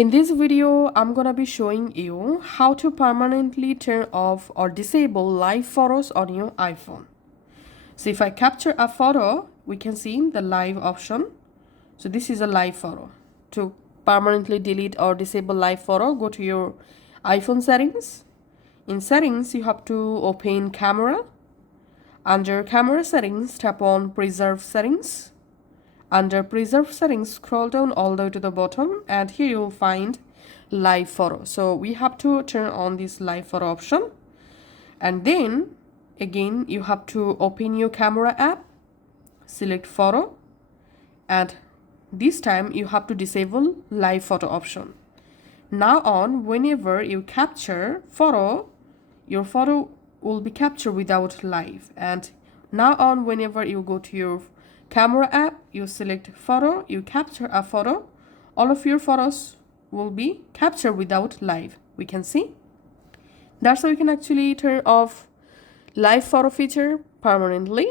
In this video, I'm gonna be showing you how to permanently turn off or disable live photos on your iPhone. So if I capture a photo, we can see the live option. So this is a live photo. To permanently delete or disable live photo, go to your iPhone settings. In settings, you have to open camera. Under camera settings, tap on preserve settings. Under preserve settings, scroll down all the way to the bottom, and here you will find live photo. So we have to turn on this live photo option, and then again you have to open your camera app, select photo, and this time you have to disable live photo option. Now on, whenever you capture photo, your photo will be captured without live. And now on, whenever you go to your camera app, you select photo, you capture a photo, all of your photos will be captured without live. We can see. That's how you can actually turn off live photo feature permanently.